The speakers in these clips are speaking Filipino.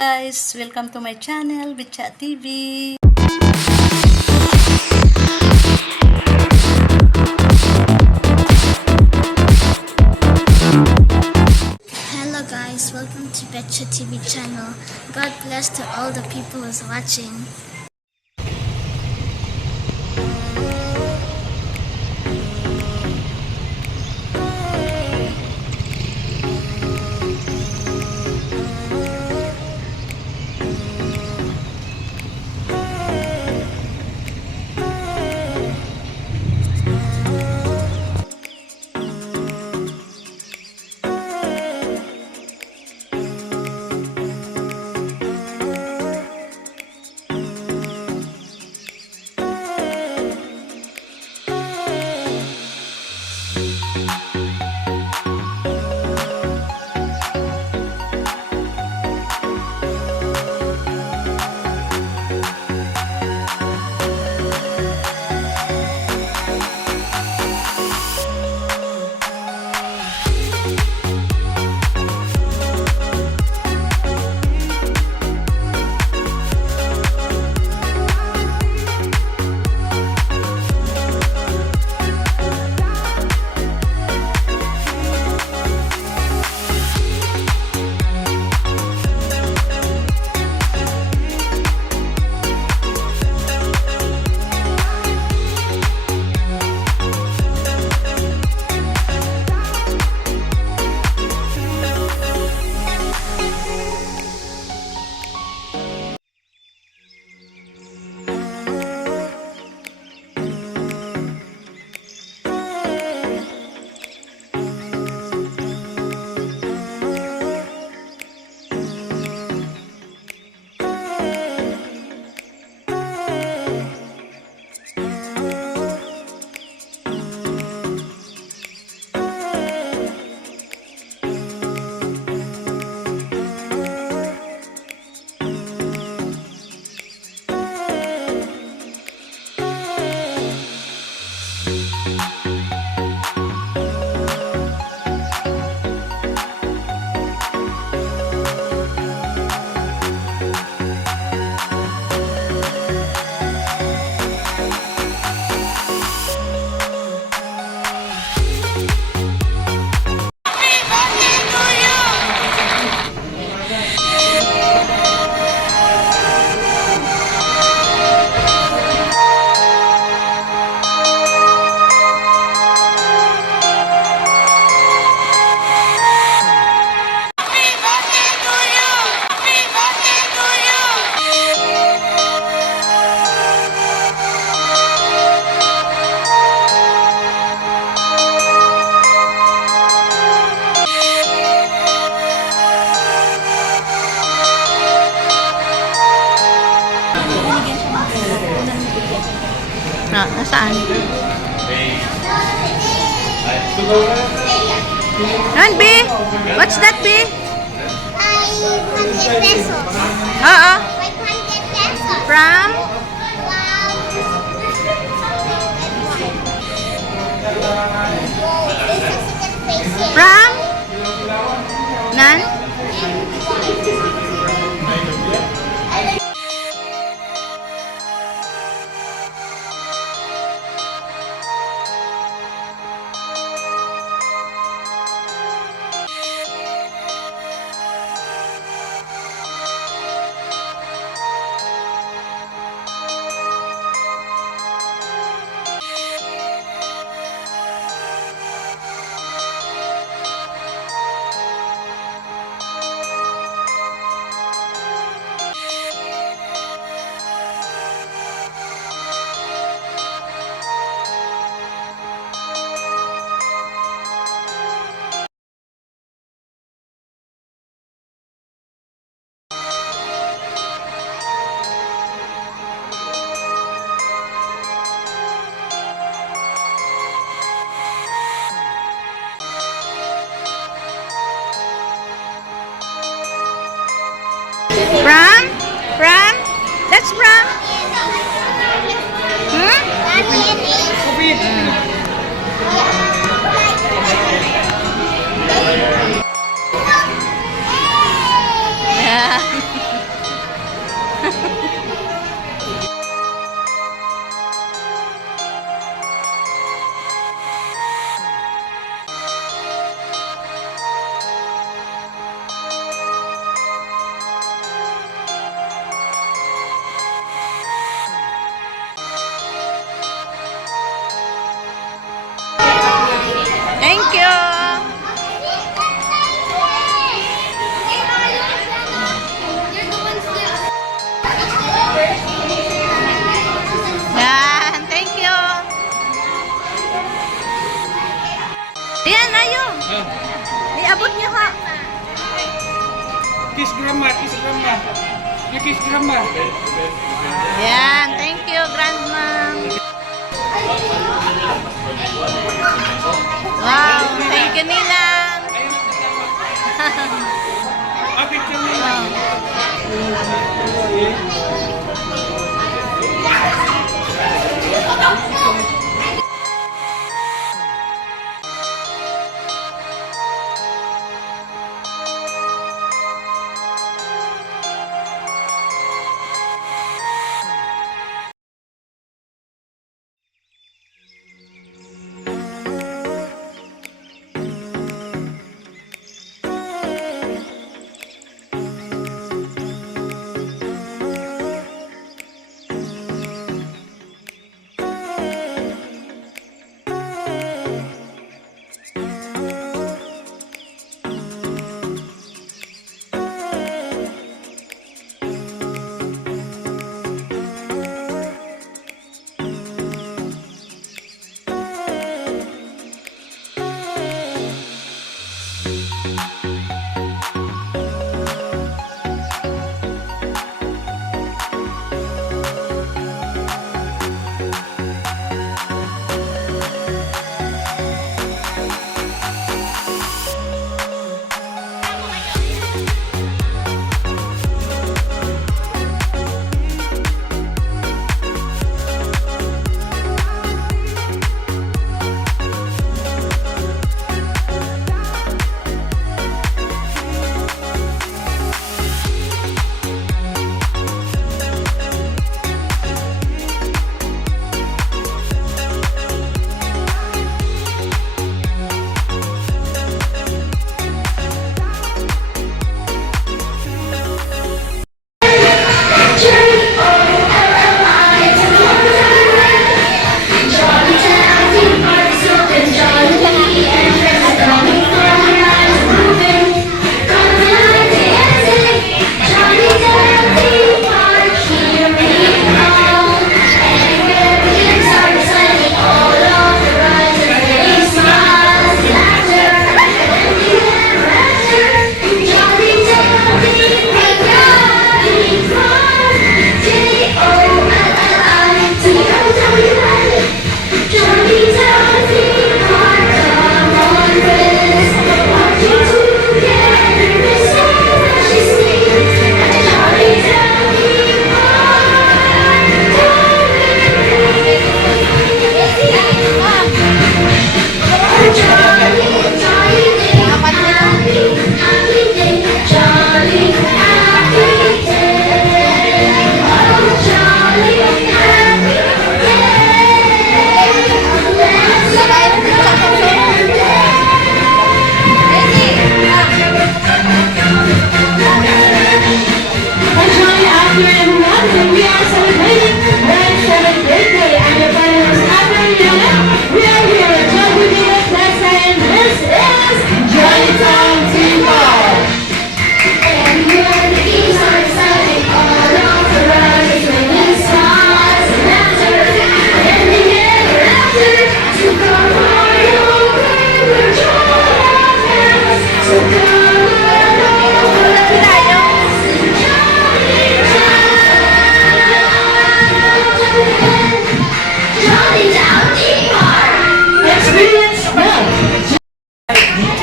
Guys, welcome to my channel, Bitchat TV. Hello guys, welcome to Betcha TV channel. God bless to all the people who's watching. Nasaan? Nan, B? What's that, B? 500 pesos. Oo. 500 pesos. From? From? Nan? From? From? That's from? Yeah. grandma, kiss grandma. You kiss grandma. Yan, thank you, Grandma. Wow, thank you, Ninang. Ah, picture mo.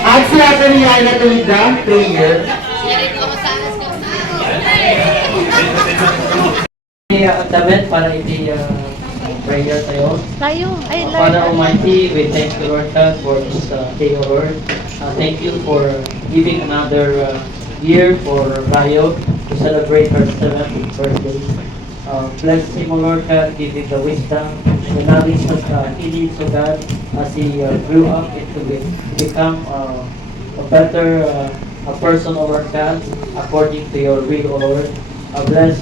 At sila kanina ay natuligdan, prayer. David, para prayer tayo. Tayo, ay, Father Almighty, we thank you, Lord God, for this day, O Lord. Thank you for giving another year for Rayo to celebrate her 7th birthday. Bless him, O Lord God, give him the wisdom, the knowledge that he needs, O God, as he grew up into become a better a person, O Lord God, according to your will, O Lord. Bless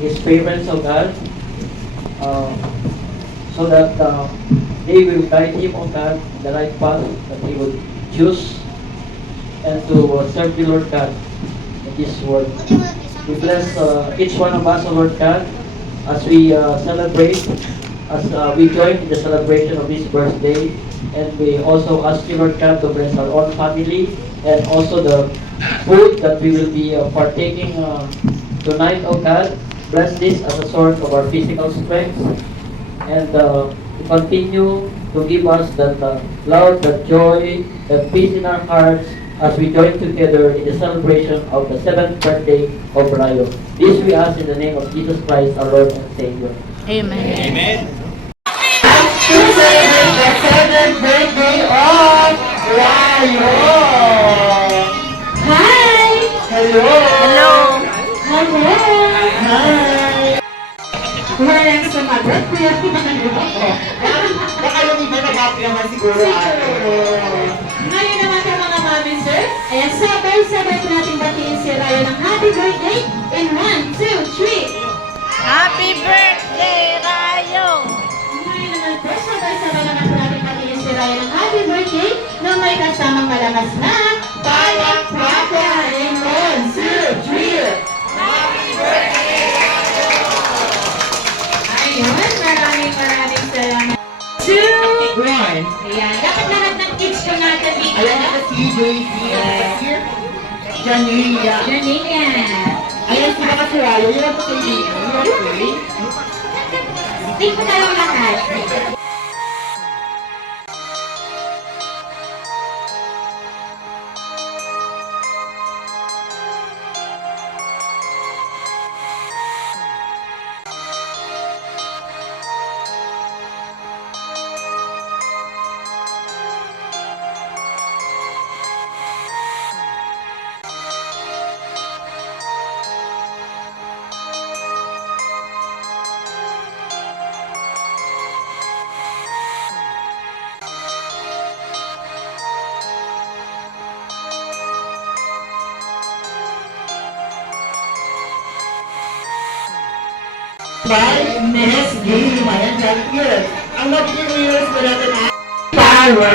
his parents, O God, so that they will guide him, O God, in the right path that he would choose, and to serve the Lord God in this world. We bless each one of us, O Lord God, as we celebrate, as we join in the celebration of this birthday. And we also ask you, Lord God, to bless our own family and also the food that we will be partaking tonight, O God. Bless this as a source of our physical strength and continue to give us that love, that joy, that peace in our hearts as we join together in the celebration of the 7th birthday of Rayo. This we ask in the name of Jesus Christ, our Lord and Savior. Amen. To celebrate the 7th birthday of Rayo! Hi! Hello! Hello. Hello! Hi! Walang sumagot. Baka yung iba nag-happy naman siguro ate. Ngayon naman sa mga mami, sir. Ayan, sabay-sabay po natin batiin si Rayo ng happy birthday in 1, 2, 3. Happy birthday, Rayo! Ngayon naman po, sabay-sabay naman po natin batiin si Rayo ng happy birthday na may kasamang malakas na palakpakan in 1, 2, 3. Ayun, maraming salamat. 2. One. Ayan, dapat lahat ng kids ko natin dito. Ayan na si JC. Jania. Janina. Ayan si Baka si Rayo. Yun ang pagkaibigan. Stick ko tayong lahat. By Miss Game. Ayan, yes. Ang magiging winners po natin ay Power.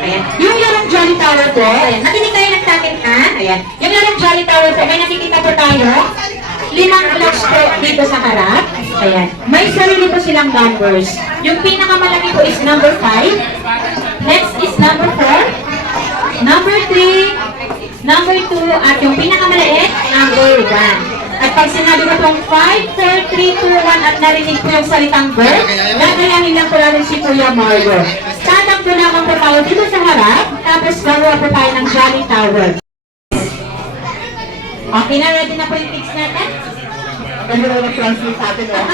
Ayan. Yung larong Jolly Tower po, ayan. Nakinig tayo ng topic ha? Ayan. Yung larong Jolly Tower po, may nakikita po tayo. 5 blocks po dito sa harap. Ayan. May sarili po silang numbers. Yung pinakamalaki po is number 5. Next is number 4. Number 3. Number 2. At yung pinakamaliit, number 1. At pag sinabi ko itong 5, 4, 3, 2, 1 at narinig po yung salitang bird, gagayanin lang po natin si Kuya Mario. Tatang po naman po tayo dito sa harap, tapos gagawa po tayo ng Jolly Tower. Okay na, ready na po yung kids natin? Ganda na nag-translate sa atin, oh.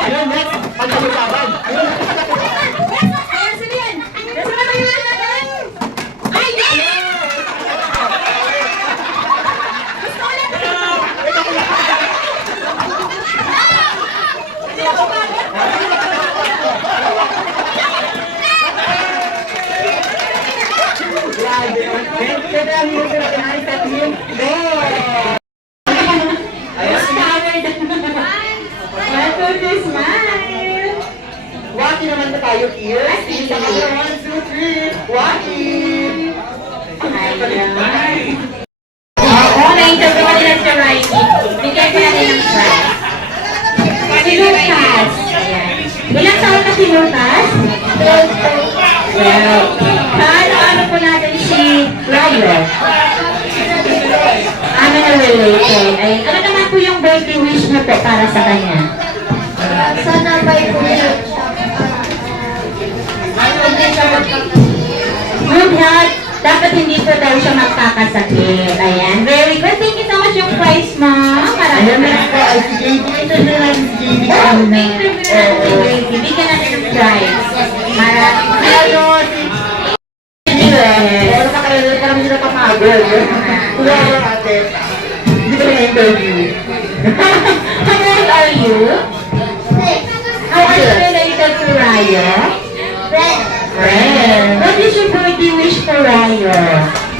Ayan, next. Pagkalusaban. Waki naman na tayo here. Sige, 1, 2, 3. Waki! Oo, na-interview ko nila sa Righty. Bigyan ko natin ng try. Si Lucas. Ayan. Ilang taon na si Lucas? 12. Ano po natin si Rayo? Ano na related? Ay, ano naman po yung birthday wish mo po para sa kanya? Sana may Good health. Dapat hindi po daw siya magkakasakit. Ayan. Very good. Thank you so much yung prize mo. Ayan, next po ay si JD. Interview natin si JD Oh, kanina. may interview na natin si Gracie. Bigyan natin ng prize. Maraming Ano, si Yes. Ano pa kayo? Parang hindi na papagod. Tuwa ko ate. Hindi ko na interview. How old are you? How are you related to Raya? Friend. What is your birthday wish for Raya?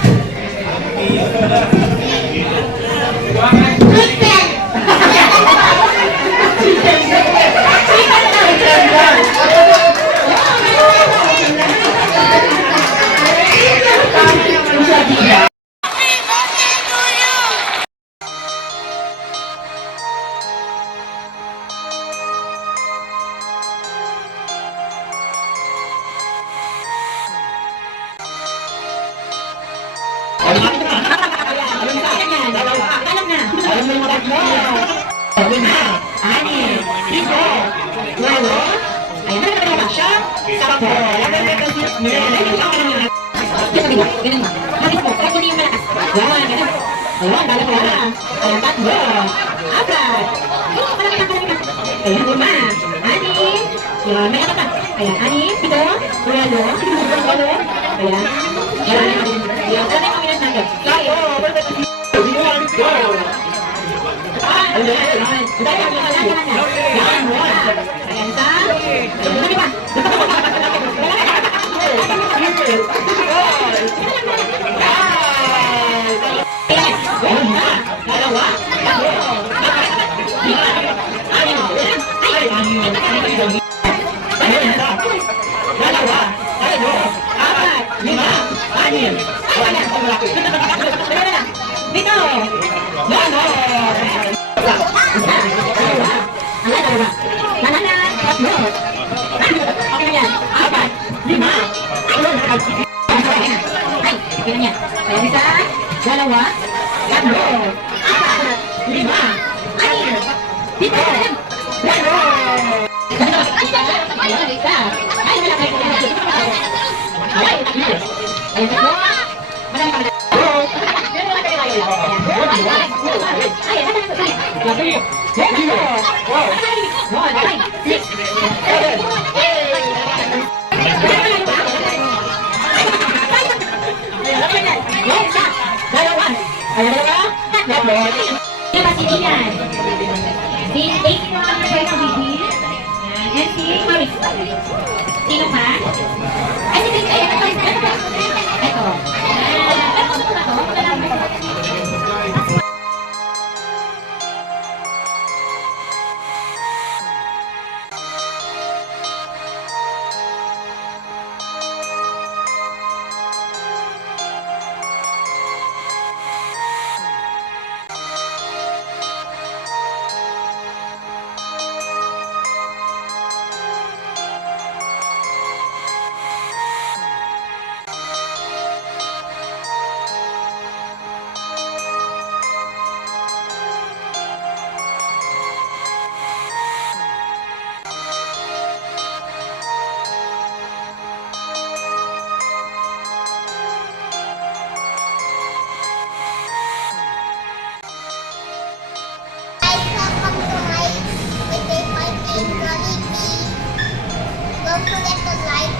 Don't forget to like,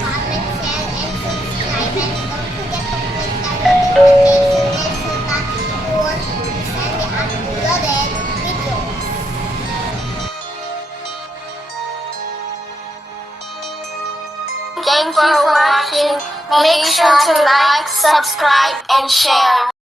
comment, share, and subscribe. And don't forget to click the notification bell so that you won't miss any uploaded videos. Thank you for watching. Make sure to like, subscribe, and share.